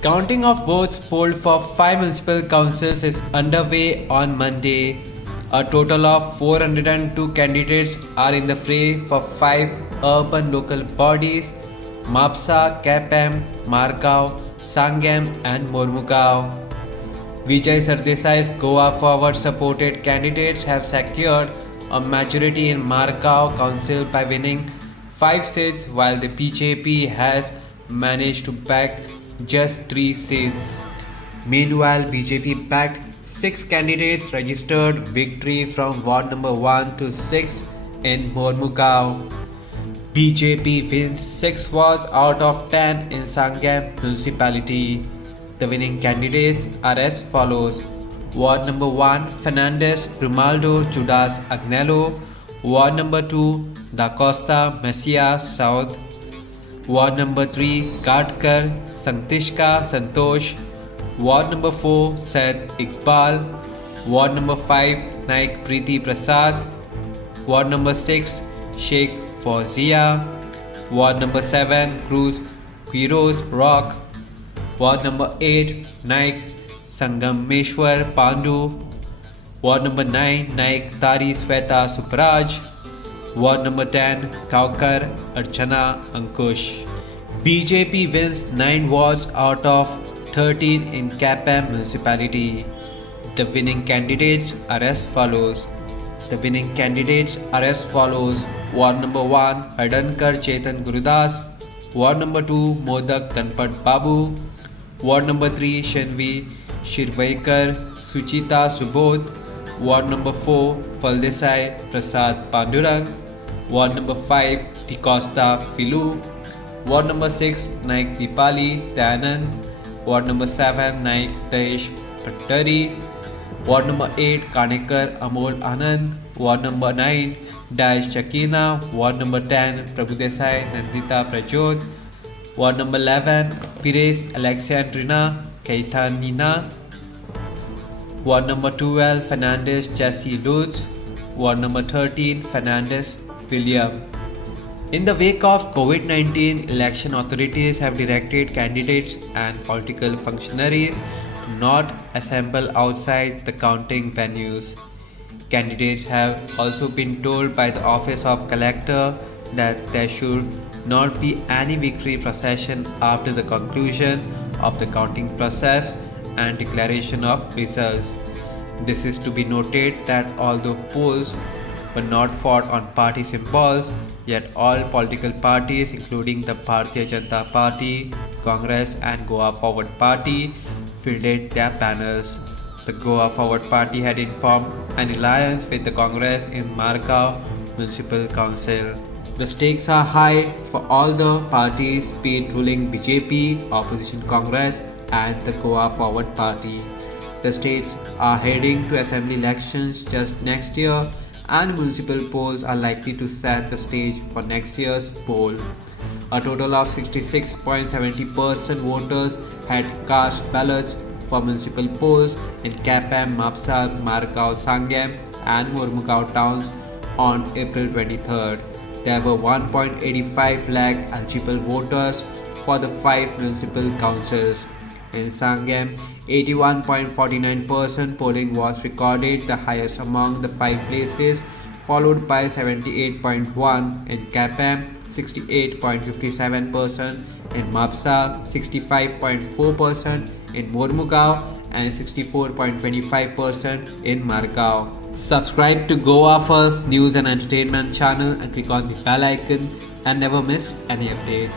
Counting of votes polled for 5 municipal councils is underway on Monday. A total of 402 candidates are in the fray for 5 urban local bodies: Mapusa, Quepem, Margao, Sanguem and Mormugao. Vijay Sardesai's Goa Forward supported candidates have secured a majority in Margao Council by winning 5 seats, while the BJP has managed to back just 3 seats. Meanwhile, BJP backed 6 candidates registered victory from ward number 1 to 6 in Mormugao. BJP wins 6 wards out of 10 in Sanguem municipality. The winning candidates are as follows: Ward number 1, Fernandez, Grimaldo, Judas, Agnello. Ward number 2, Da Costa, Messia, South. Ward number 3, Gadkar, Santishka, Santosh. Ward number 4, Said Iqbal. Ward number 5, Naik Preeti Prasad. Ward number 6, Sheikh Fauzia. Ward number 7, Cruz Quiros Rock. Ward number 8, Naik Sangameshwar Pandu. Ward number 9, Naik Tari Sweta Supraj. Ward number 10, Kaukar Archana Ankush. BJP wins 9 wards out of 13 in Quepem municipality. The winning candidates are as follows. Ward number 1, Hadankar Chetan Gurudas. Ward number 2, Modak Kanpat Babu. Ward number 3, Shanvi Shirvaikar Suchita Subodh. Ward number 4, Faldesai Prasad Pandurang. Ward number 5, Ticosta Filu. Ward number 6, Naik Dipali Danan. Ward number 7, Naik Daesh Pattari. Ward number 8, Kanekar Amol Anand. Ward number 9, Daesh Chakina. Ward number 10, Prabhudesai Nandita Prajot. Ward number 11, Pires Alexandrina Keitanina. Ward number 12, Fernandez Jesse Lutz. Ward number 13, Fernandez William. In the wake of COVID-19, election authorities have directed candidates and political functionaries to not assemble outside the counting venues. Candidates have also been told by the Office of Collector that there should not be any victory procession after the conclusion of the counting process and declaration of results. This is to be noted that although polls were not fought on party symbols, yet all political parties including the Bharatiya Janata Party, Congress and Goa Forward Party fielded their banners. The Goa Forward Party had informed an alliance with the Congress in Margao Municipal Council. The stakes are high for all the parties, be it ruling BJP, opposition Congress and the Goa Forward Party. The states are heading to assembly elections just next year, and municipal polls are likely to set the stage for next year's poll. A total of 66.70% voters had cast ballots for municipal polls in Quepem, Mapusa, Margao, Sanguem and Mormugao towns on April 23rd. There were 1.85 lakh eligible voters for the 5 municipal councils. In Sanguem, 81.49% polling was recorded, the highest among the 5 places, followed by 78.1% in Quepem, 68.57% in Mapusa, 65.4% in Mormugao and 64.25% in Margao. Subscribe to Goa First News and Entertainment channel and click on the bell icon and never miss any update.